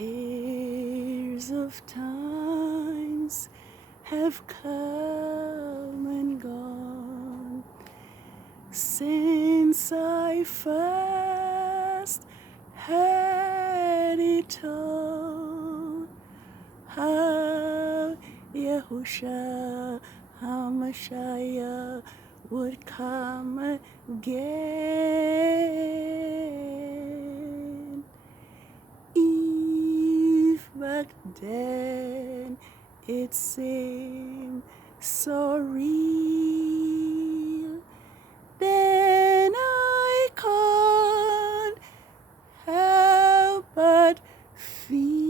Years of times have come and gone since I first had it all. How Yahusha HaMashiach would come again. If back then it seemed so real, then I can't help but feel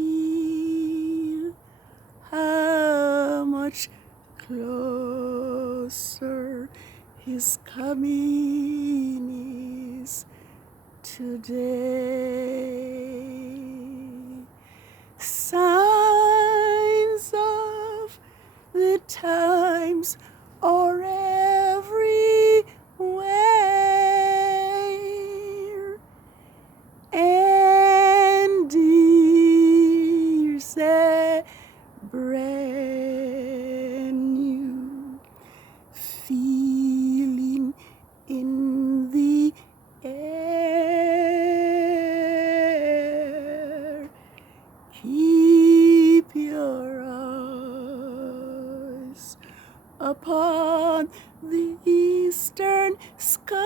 how much closer his coming is today. Signs of the times are everywhere, and here's a brand new feeling in the air. Keep your eyes upon the eastern skies.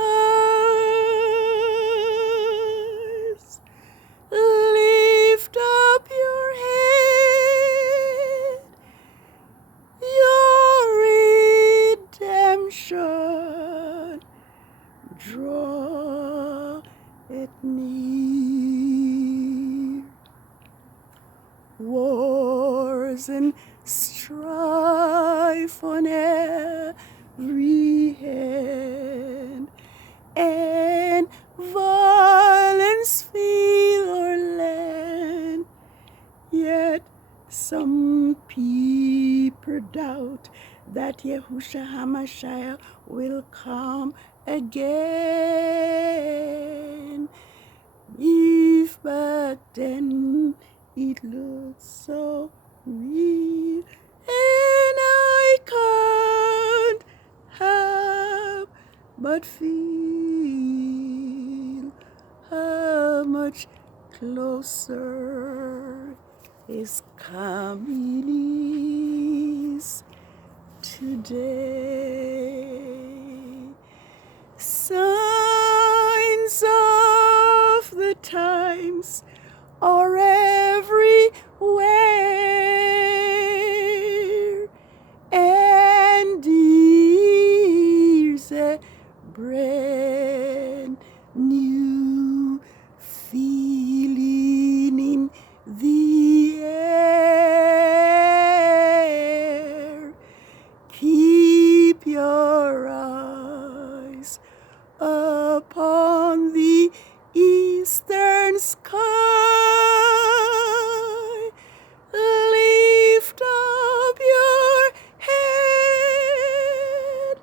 Lift up your head, your redemption draw it near. Wars and strife on every hand, and violence fill our land. Yet some people doubt that Yahushua HaMashiach will come again. If back then it looked so real, and I can't help but feel how much closer his coming is today. Signs of the times are everywhere, and here's a brand new feeling in the air. Keep your eyes upon the eastern sky. Lift up your head.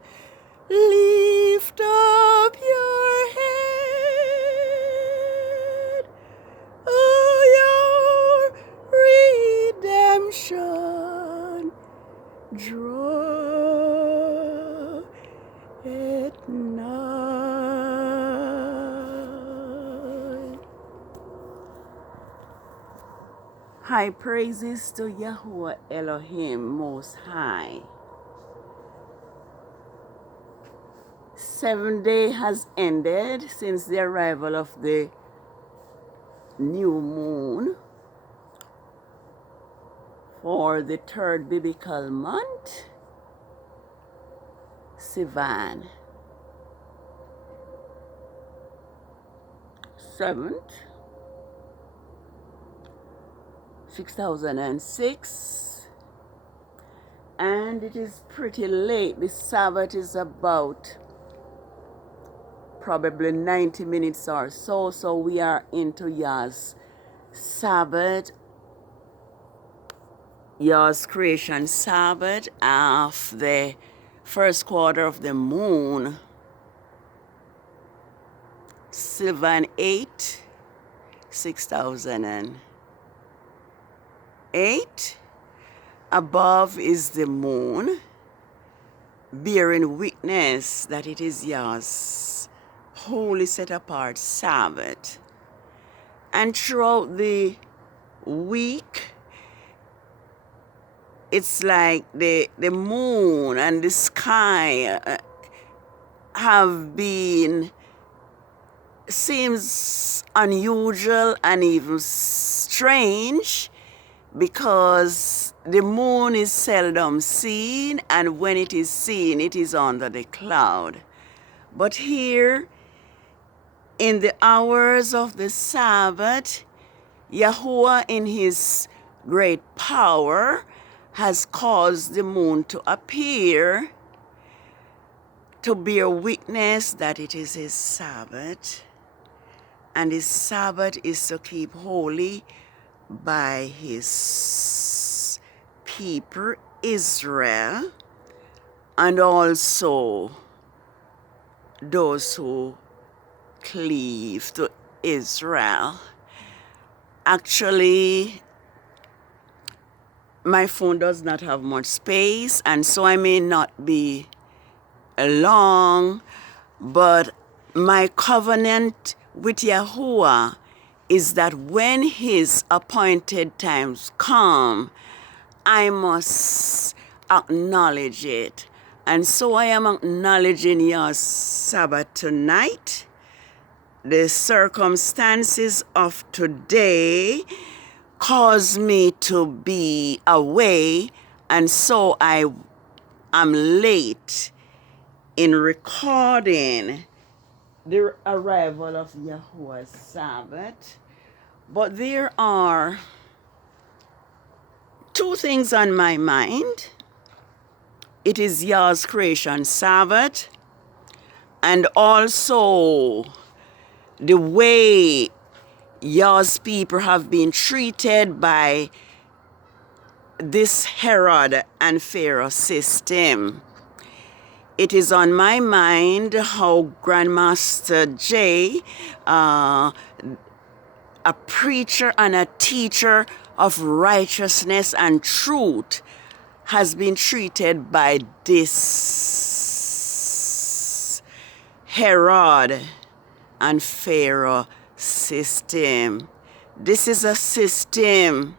Lift up your head. Oh, your redemption draw it nigh. High praises to Yahuwah Elohim Most High. 7th day has ended since the arrival of the new moon for the 3rd biblical month, SIVAN. 7th, 6006, and it is pretty late. The Sabbath is about probably 90 minutes or so, so we are into YAH's Sabbath, YAH's creation Sabbath of the first quarter of the moon, SIVAN 8, 6006. 8. Above is the moon, bearing witness that it is Yah's holy set apart Sabbath. And throughout the week, it's like the moon and the sky have been, seems unusual and even strange, because the moon is seldom seen, and when it is seen, it is under the cloud. But here, in the hours of the Sabbath, Yahuwah in his great power has caused the moon to appear to bear witness that it is his Sabbath, and his Sabbath is to keep holy by his people Israel, and also those who cleave to Israel. Actually, my phone does not have much space, and so I may not be long, but my covenant with Yahuwah is that when his appointed times come, I must acknowledge it. And so I am acknowledging your Sabbath tonight. The circumstances of today cause me to be away, and so I am late in recording the arrival of Yahuwah's Sabbath. But there are two things on my mind. It is Yah's creation Sabbath, and also the way Yah's people have been treated by this Herod and Pharaoh system. It is on my mind how Grandmaster Jay, a preacher and a teacher of righteousness and truth, has been treated by this Herod and Pharaoh system. This is a system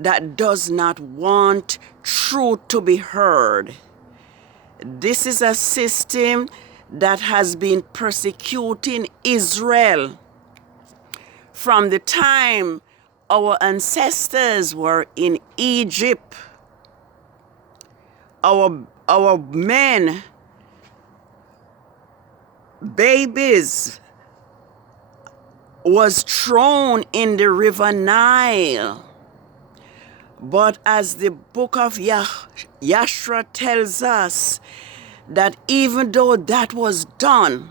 that does not want truth to be heard. This is a system that has been persecuting Israel from the time our ancestors were in Egypt. Our men, babies, was thrown in the river Nile. But as the book of Yashra tells us, that even though that was done,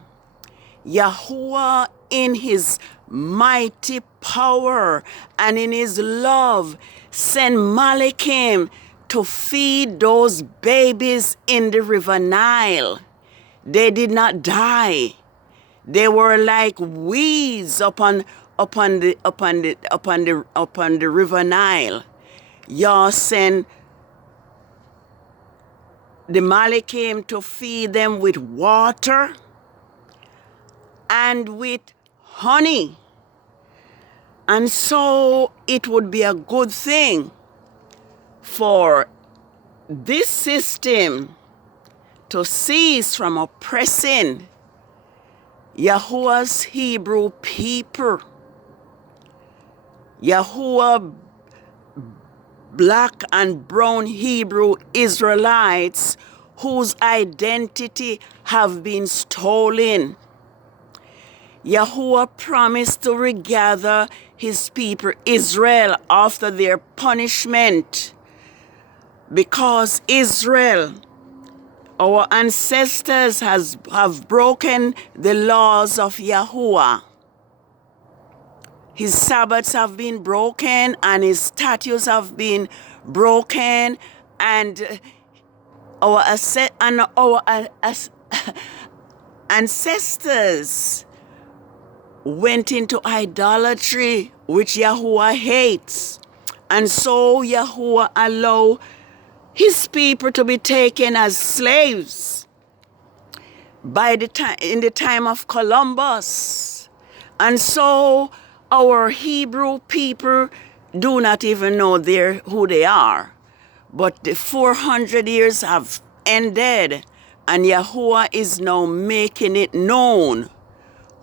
Yahuwah in his mighty power and in his love sent Malachim to feed those babies in the river Nile. They did not die. They were like weeds upon the river Nile. Yah sent the Malachim to feed them with water and with honey. And so it would be a good thing for this system to cease from oppressing Yahuwah's Hebrew people. Yahuwah black and brown Hebrew Israelites whose identity have been stolen. Yahuwah promised to regather his people Israel after their punishment, because Israel, our ancestors, have broken the laws of Yahuwah. His Sabbaths have been broken, and his statutes have been broken, and our ancestors went into idolatry, which Yahuwah hates. And so Yahuwah allowed his people to be taken as slaves in the time of Columbus. And so our Hebrew people do not even know who they are. But the 400 years have ended, and Yahuwah is now making it known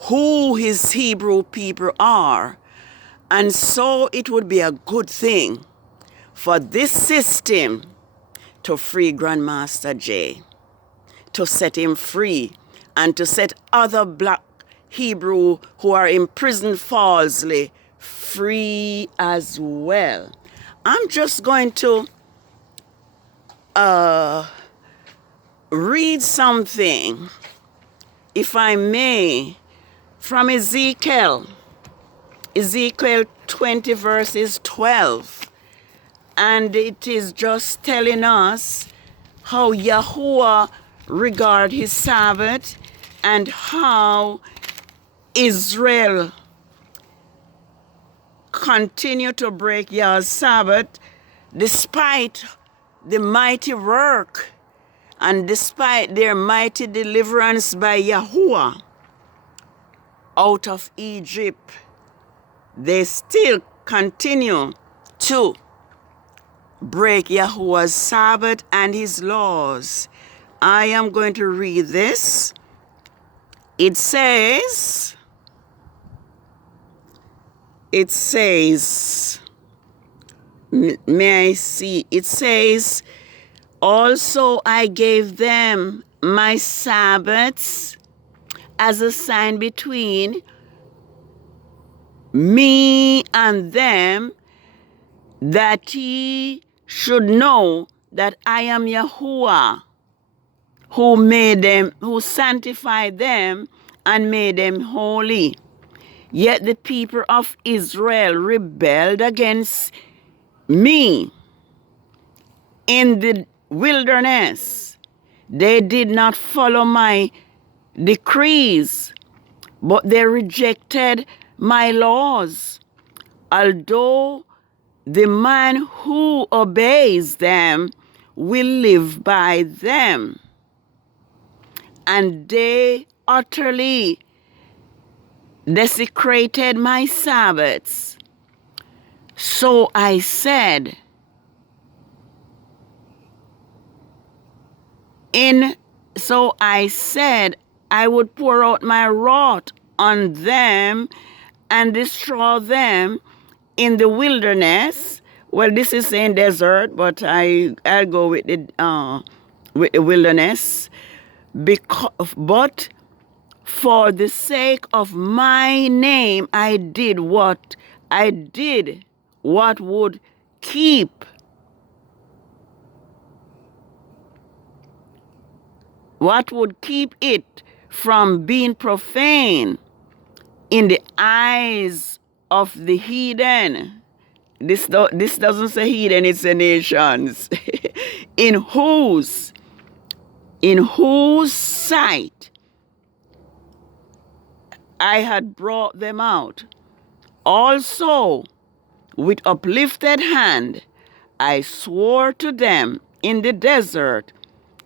who his Hebrew people are. And so it would be a good thing for this system to free Grandmaster Jay, to set him free, and to set other black Hebrew who are imprisoned falsely free as well. I'm just going to read something, if I may, from Ezekiel 20 verses 12. And it is just telling us how Yahuwah regard his Sabbath and how Israel continue to break Yah's Sabbath despite the mighty work and despite their mighty deliverance by Yahuwah out of Egypt. They still continue to break Yahuwah's Sabbath and his laws. I am going to read this. It says, may I see? It says, also I gave them my Sabbaths as a sign between me and them, that ye should know that I am Yahuwah, who made them, who sanctified them and made them holy. Yet the people of Israel rebelled against me in the wilderness. They did not follow my decrees, but they rejected my laws. Although the man who obeys them will live by them. And they utterly desecrated my Sabbaths. So I said, I would pour out my wrath on them and destroy them in the wilderness. Well, this is saying desert, but I'll go with the wilderness. But for the sake of my name, I did what would keep it from being profane in the eyes of the heathen. This doesn't say heathen, it's the nations. in whose sight I had brought them out. Also, with uplifted hand, I swore to them in the desert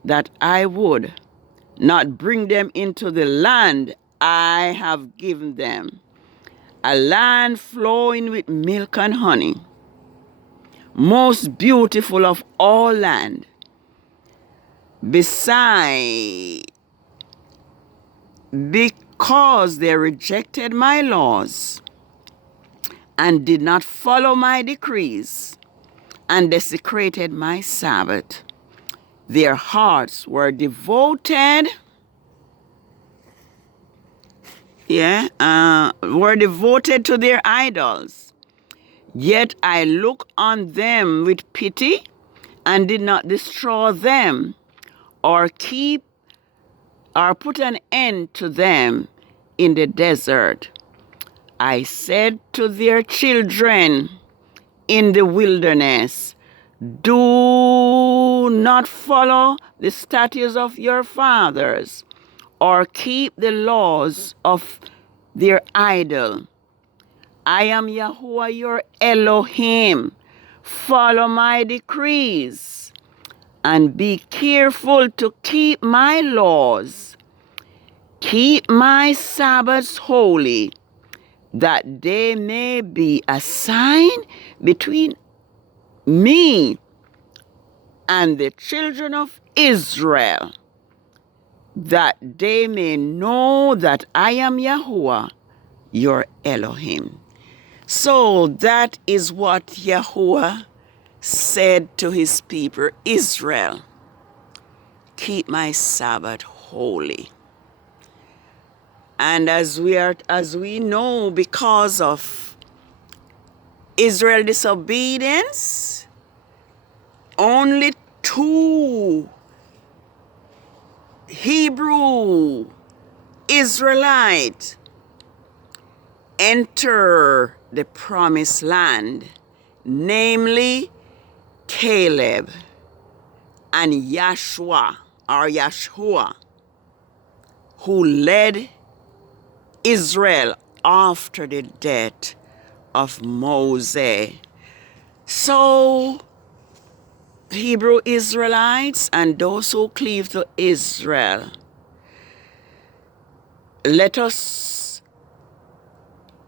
that I would not bring them into the land I have given them, a land flowing with milk and honey, most beautiful of all land. Besides, because they rejected my laws and did not follow my decrees and desecrated my Sabbath, their hearts were devoted to their idols. Yet I looked on them with pity and did not destroy them or put an end to them in the desert. I said to their children in the wilderness, do not follow the statutes of your fathers or keep the laws of their idol. I am Yahuwah your Elohim, follow my decrees, and be careful to keep my laws. Keep my Sabbaths holy, that they may be a sign between me and the children of Israel, that they may know that I am Yahuwah, your Elohim. So that is what Yahuwah said to his people, Israel. Keep my Sabbath holy. And as we know, because of Israel's disobedience, only 2 Hebrew Israelites enter the promised land, namely Caleb and Yahshua, who led Israel after the death of Moses. So Hebrew Israelites and those who cleave to Israel, let us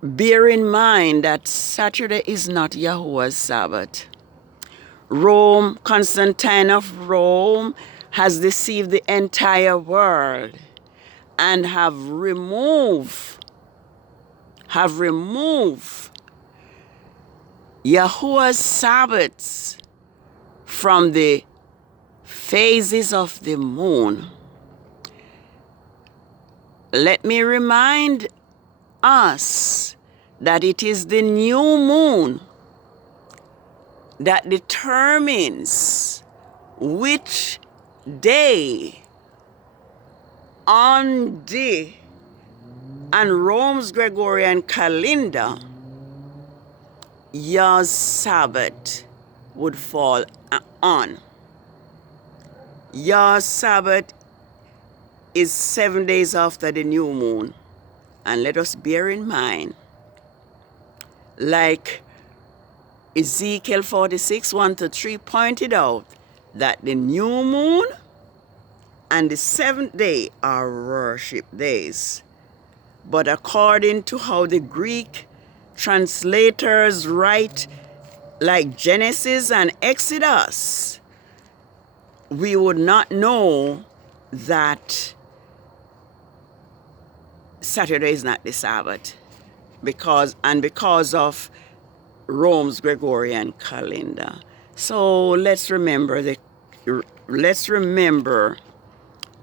bear in mind that Saturday is not Yahuwah's Sabbath. Rome, Constantine of Rome, has deceived the entire world and have removed Yahuwah's Sabbaths from the phases of the moon. Let me remind us that it is the new moon that determines which day on the and Rome's Gregorian calendar YAH's Sabbath would fall on. YAH's Sabbath is 7 days after the new moon. And let us bear in mind, like Ezekiel 46, 1-3 pointed out, that the new moon and the 7th day are worship days. But according to how the Greek translators write, like Genesis and Exodus, we would not know that Saturday is not the Sabbath because of Rome's Gregorian calendar. So let's remember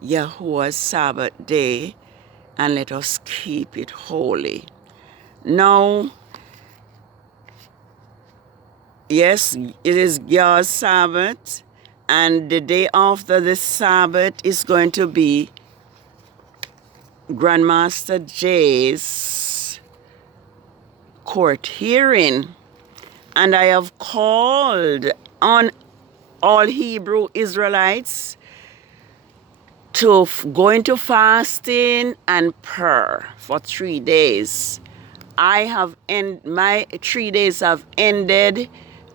Yahuwah's Sabbath day, and let us keep it holy. Now, yes, it is Yah's Sabbath, and the day after the Sabbath is going to be Grandmaster Jay's court hearing. And I have called on all Hebrew Israelites to go into fasting and prayer for 3 days. My 3 days have ended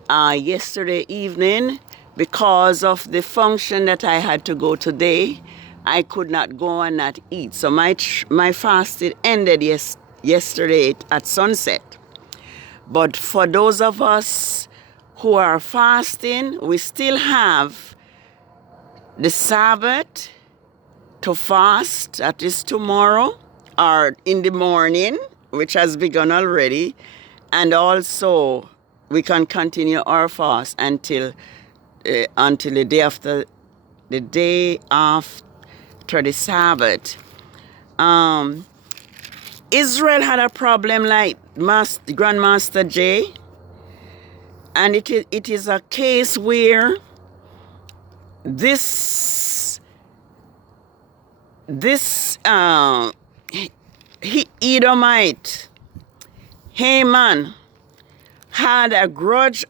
yesterday evening because of the function that I had to go today. I could not go and not eat. So my fasting ended yesterday at sunset. But for those of us who are fasting, we still have the Sabbath to fast. That is tomorrow or in the morning, which has begun already. And also we can continue our fast until the day after the Sabbath. Israel had a problem like Grandmaster Jay, and it is a case where this Edomite Haman had a grudge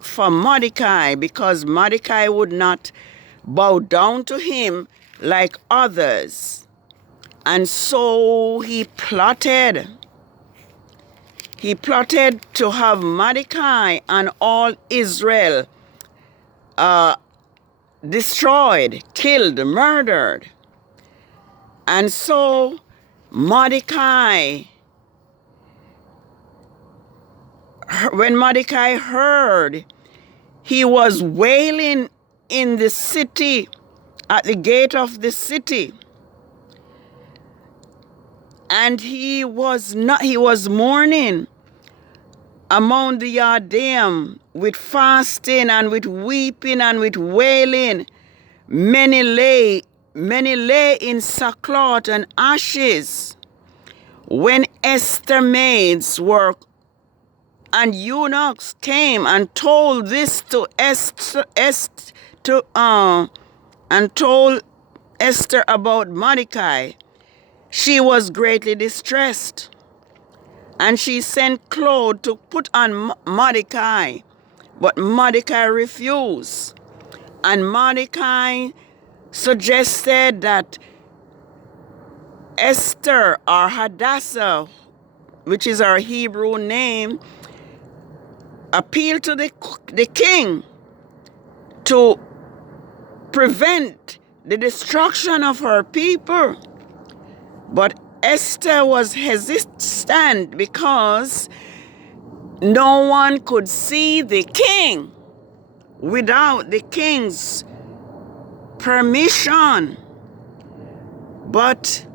for Mordecai because Mordecai would not bow down to him like others. And so he plotted he plotted to have Mordecai and all Israel destroyed, killed, murdered. And so Mordecai, when Mordecai heard, he was wailing in the city, at the gate of the city. And he was mourning among the Yardim with fasting and with weeping and with wailing. Many lay in sackcloth and ashes. When Esther maids were and eunuchs came and told this to and told Esther about Mordecai, she was greatly distressed, and she sent clothes to put on Mordecai, but Mordecai refused. And Mordecai suggested that Esther, or Hadassah, which is our Hebrew name, appeal to the king to prevent the destruction of her people. But Esther was hesitant because no one could see the king without the king's permission. But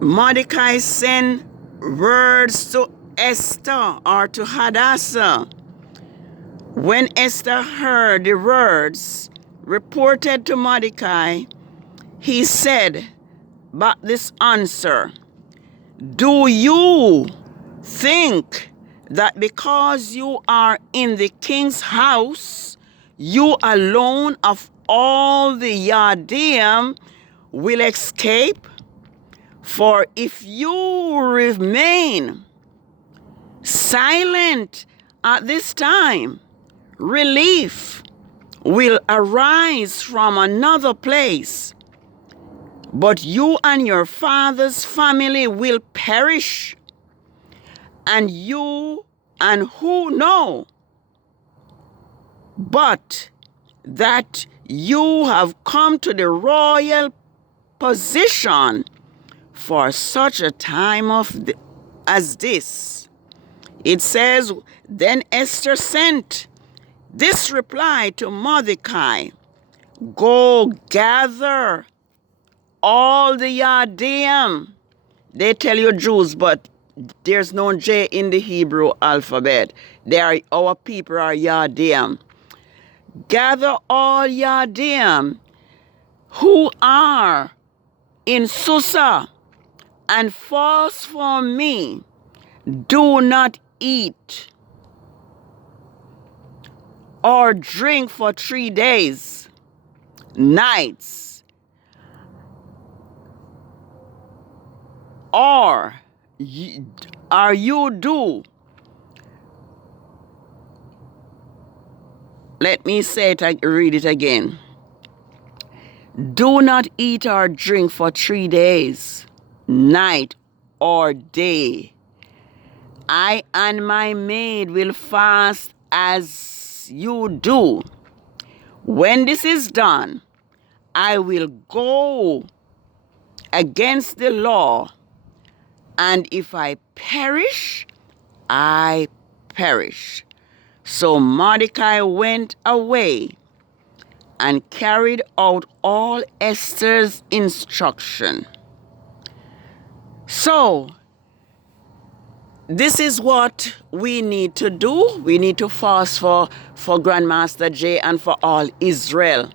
Mordecai sent words to Esther, or to Hadassah. When Esther heard the words reported to Mordecai, he said back this answer: do you think that because you are in the king's house, you alone of all the Yardim will escape? For if you remain silent at this time, relief will arise from another place, but you and your father's family will perish. And you and who know but that you have come to the royal position for such a time as this. It says, then Esther sent this reply to Mordecai: go gather all the Yardim. They tell you Jews, but there's no J in the Hebrew alphabet. Our people are Yardim. Gather all Yardim who are in Susa and fast for me. Do not eat or drink for 3 days, nights, or you do. Let me say it, read it again. Do not eat or drink for 3 days, night or day. I and my maid will fast as you do. When this is done, I will go against the law, and if I perish, I perish. So Mordecai went away and carried out all Esther's instruction. So this is what we need to do. We need to fast for Grandmaster Jay and for all Israel.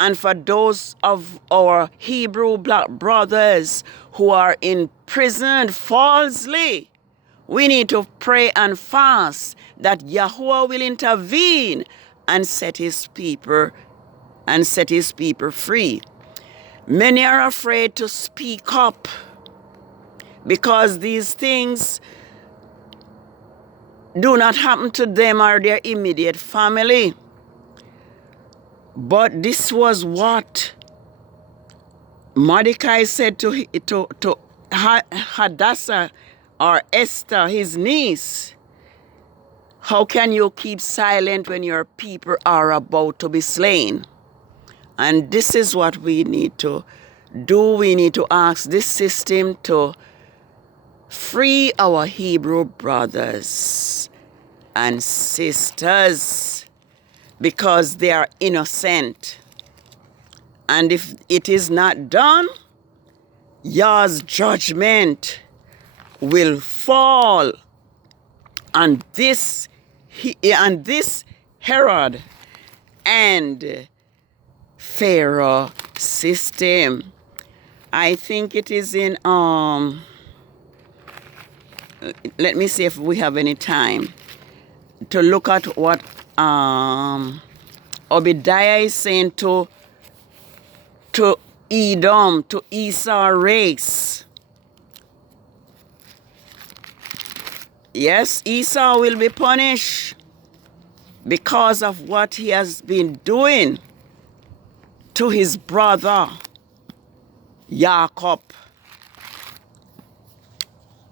And for those of our Hebrew black brothers who are imprisoned falsely, we need to pray and fast that Yahuwah will intervene and set his people free. Many are afraid to speak up because these things do not happen to them or their immediate family. But this was what Mordecai said to Hadassah or Esther, his niece, how can you keep silent when your people are about to be slain? And this is what we need to do. We need to ask this system to free our Hebrew brothers and sisters because they are innocent. And if it is not done, Yah's judgment will fall on this Herod and Pharaoh system. I think it is in let me see if we have any time to look at what Obadiah is saying to Edom, to Esau race. Yes, Esau will be punished because of what he has been doing to his brother Jacob.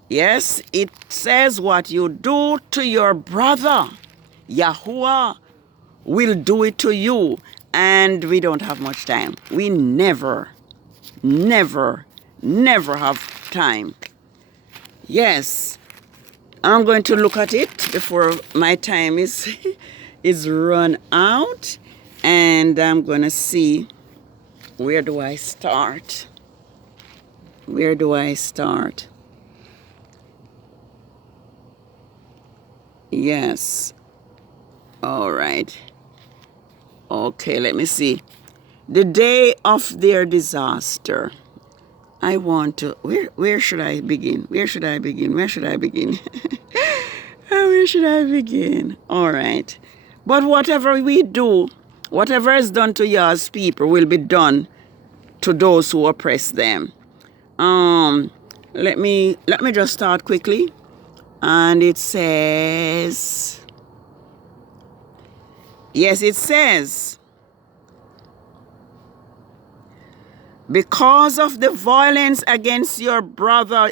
Yes, it says what you do to your brother, Yahuwah will do it to you. And we don't have much time. We never have time. Yes, I'm going to look at it before my time is run out. And I'm going to see, where do I start? Where do I start? Yes. All right. Okay, let me see. The day of their disaster. I want to, where should I begin? Where should I begin? Where should I begin? Where should I begin? All right. But whatever we do, whatever is done to Yah's people will be done to those who oppress them. Let me just start quickly. And it says, yes, it says, because of the violence against your brother,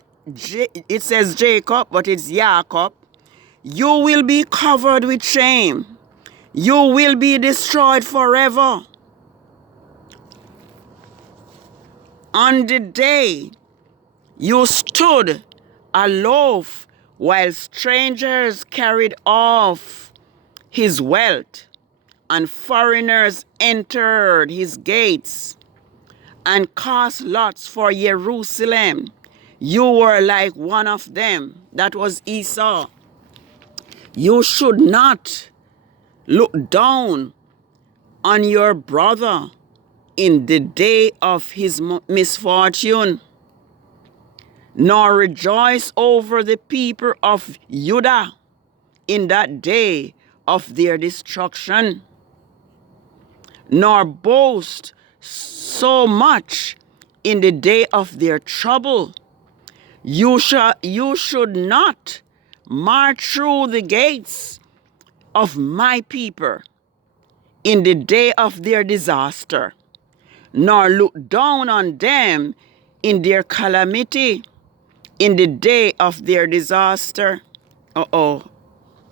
it says Jacob, but it's Jacob, you will be covered with shame. You will be destroyed forever. On the day you stood aloof while strangers carried off his wealth and foreigners entered his gates and cast lots for Jerusalem, you were like one of them. That was Esau. You should not look down on your brother in the day of his misfortune, nor rejoice over the people of Judah in that day of their destruction, nor boast so much in the day of their trouble. You should not march through the gates of my people in the day of their disaster, nor look down on them in their calamity in the day of their disaster. Uh-oh.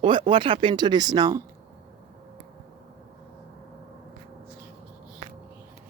What happened to this now?